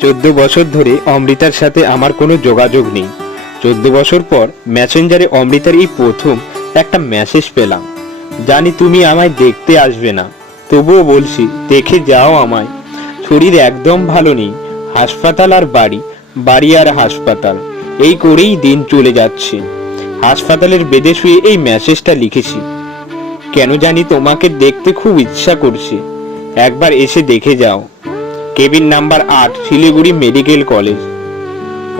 14 বছর ধরে অমৃতার সাথে আমার কোনো যোগাযোগ নেই। 14 বছর পর মেসেঞ্জারে অমৃতার এই প্রথম একটা মেসেজ পেলাম। জানি তুমি আমায় দেখতে আসবে না, তবুও বলছি দেখে যাও আমায়। শরীর একদম ভালো নেই, হাসপাতাল আর বাড়ি, বাড়ি আর হাসপাতাল, এই করেই দিন চলে যাচ্ছে। হাসপাতালের বেডে শুয়ে এই মেসেজটা লিখেছি। কেন জানি তোমাকে দেখতে খুব ইচ্ছা করছে, একবার এসে দেখে যাও। Cabin number 8, Siliguri medical college.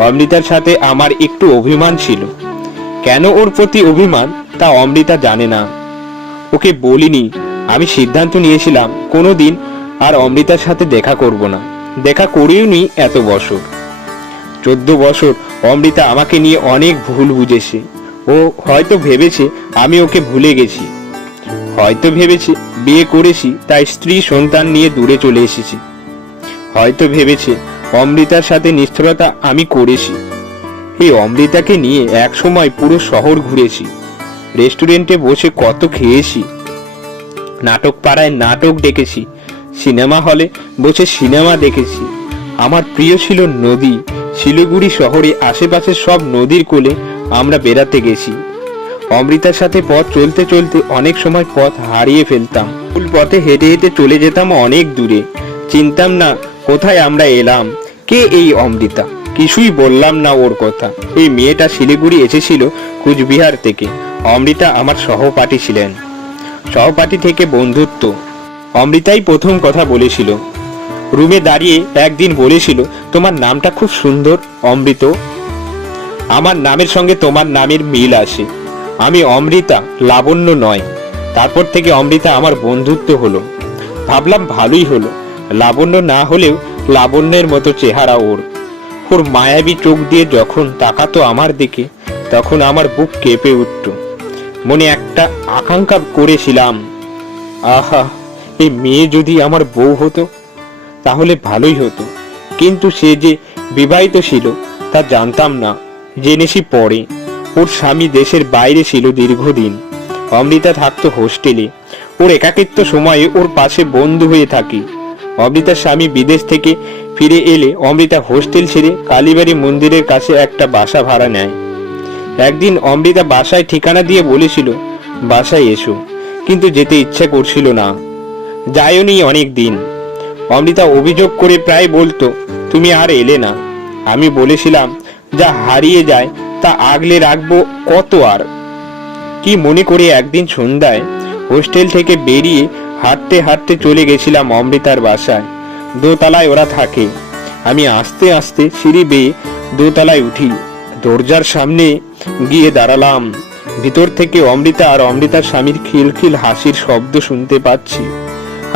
অমৃতার সাথে আমার একটু অভিমান ছিল। কেন ওর প্রতি অভিমান তা অমৃতা জানে না। ওকে বলিনি। আমি সিদ্ধান্ত নিয়েছিলাম কোনোদিন আর অমৃতার সাথে দেখা করব না। দেখা করিও নি এত বছর। 14 বছর অমৃতা আমাকে নিয়ে অনেক ভুল বুঝেছে। ও হয়তো ভেবেছে আমি ওকে ভুলে গেছি, হয়তো ভেবেছে বিয়ে করেছি তাই স্ত্রী সন্তান নিয়ে দূরে চলে এসেছি, হয়তো ভেবেছে অমৃতার সাথে নিষ্ঠুরতা আমি করেছি। এই অমৃতাকে নিয়ে এক সময় পুরো শহর ঘুরেছি, রেস্টুরেন্টে বসে কত খেয়েছি, নাটক পাড়ায় নাটক দেখেছি, সিনেমা হলে বসে সিনেমা দেখেছি। আমার প্রিয় ছিল নদী। শিলিগুড়ি শহরে আশেপাশে সব নদীর কোলে আমরা বেড়াতে গেছি। অমৃতার সাথে পথ চলতে চলতে অনেক সময় পথ হারিয়ে ফেলতাম। ভুল পথে হেঁটে হেঁটে চলে যেতাম অনেক দূরে। চিনতাম না কোথায় আমরা এলাম। কে এই অমৃতা? কিছুই বললাম না ওর কথা। এই মেয়েটা শিলিগুড়ি এসেছিল কুচবিহার থেকে। অমৃতা আমার সহপাঠী ছিলেন। সহপাঠী থেকে বন্ধুত্ব। অমৃতাই প্রথম কথা বলেছিল। রুমে দাঁড়িয়ে একদিন বলেছিল, তোমার নামটা খুব সুন্দর অমৃত, আমার নামের সঙ্গে তোমার নামের মিল আছে। আমি অমৃতা, লাবণ্য নয়। তারপর থেকে অমৃতা আমার বন্ধুত্ব হলো। ভাবলাম ভালোই হলো, লাবণ্য না হলেও লাবণ্যের মতো চেহারা ওর। ওর মায়াবী চোখ দিয়ে যখন তাকাতো আমার দিকে, তখন আমার বুক কেঁপে উঠত। মনে একটা আকাঙ্ক্ষা করেছিলাম, আহা, এই মেয়ে যদি আমার বউ হতো তাহলে ভালোই হতো। কিন্তু সে যে বিবাহিত ছিল তা জানতাম না, জেনেছি পরে। ওর স্বামী দেশের বাইরে ছিল দীর্ঘদিন। অমৃতা থাকতো হোস্টেলে। ওর একাকিত্ব সময়ে ওর পাশে বন্ধু হয়ে থাকি। অমৃতার স্বামী বিদেশ থেকে ফিরে এলে অমৃতা হোস্টেল ছেড়ে কালীবাড়ি মন্দিরের কাছে একটা বাসা ভাড়া নেয়। একদিন অমৃতা বাসায় ঠিকানা দিয়ে বলেছিল বাসায় এসো, কিন্তু যেতে ইচ্ছে করছিল না। যায়নি অনেক দিন। অমৃতা অভিযোগ করে প্রায় বলতো, তুমি আর এলে না। আমি বলেছিলাম, যা হারিয়ে যায় তা আগলে রাখবো কত আর। কি মনে করে একদিন সন্ধ্যায় হোস্টেল থেকে বেরিয়ে হাঁটতে হাঁটতে চলে গেছিলাম অমৃতার বাসায়। দোতলায় ওরা থাকে। আমি আস্তে আস্তে সিঁড়ি বেয়ে দোতলায় উঠি। দরজার সামনে গিয়ে দাঁড়ালাম। ভিতর থেকে অমৃতা আর অমৃতার স্বামীর খিলখিল হাসির শব্দ শুনতে পাচ্ছি।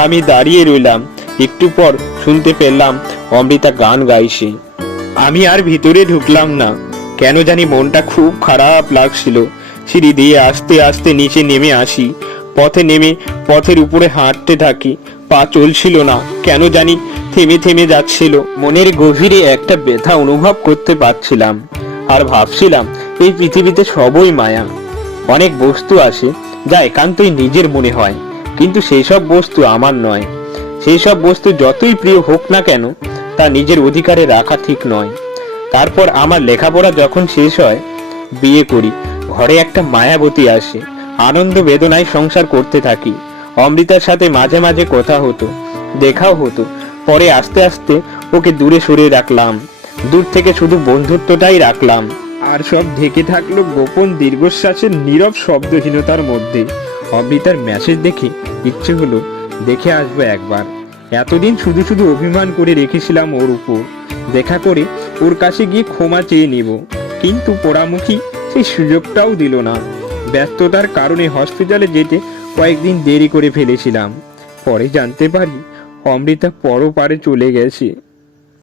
আমি দাঁড়িয়ে রইলাম। একটু পর শুনতে পেলাম অমৃতা গান গাইছে। আমি আর ভিতরে ঢুকলাম না। কেন জানি মনটা খুব খারাপ লাগছিল। সিঁড়ি দিয়ে আস্তে আস্তে নিচে নেমে আসি। পথে নেমে পথের উপরে হাঁটতে থাকি। পা চলছিল না, কেন জানি থেমে থেমে যাচ্ছিল। মনের গভীরে একটা ব্যথা অনুভব করতে পারছিলাম। আর ভাবছিলাম, এই পৃথিবীতে সবই মায়া। অনেক বস্তু আসে যা একান্তই নিজের মনে হয়, কিন্তু সেই সব বস্তু আমার নয়। সেই সব বস্তু যতই প্রিয় হোক না কেন, তা নিজের অধিকারে রাখা ঠিক নয়। তারপর আমার লেখাপড়া যখন শেষ হয়, বিয়ে করি। ঘরে একটা মায়াবতী আসে। আনন্দ বেদনায় সংসার করতে থাকি। অমৃতার সাথে মাঝে মাঝে কথা হতো, দেখাও হতো। পরে আস্তে আস্তে ওকে দূরে সরিয়ে রাখলাম। দূর থেকে শুধু বন্ধুত্বটাই রাখলাম। আর সব ঢেকে থাকলো গোপন দীর্ঘশ্বাসের নীরব শব্দহীনতার মধ্যে। অমৃতার মেসেজ দেখে ইচ্ছে হলো দেখে আসবো একবার। এতদিন শুধু শুধু অভিমান করে রেখেছিলাম ওর উপর। দেখা করে ওর কাছে গিয়ে ক্ষমা চেয়ে নেব, কিন্তু পোড়ামুখী সেই সুযোগটাও দিল না। ব্যস্ততার কারণে হসপিটালে যেতে কয়েকদিন দেরি করে ফেলেছিলাম। পরে জানতে পারি অমৃতা পরপারে চলে গেছে।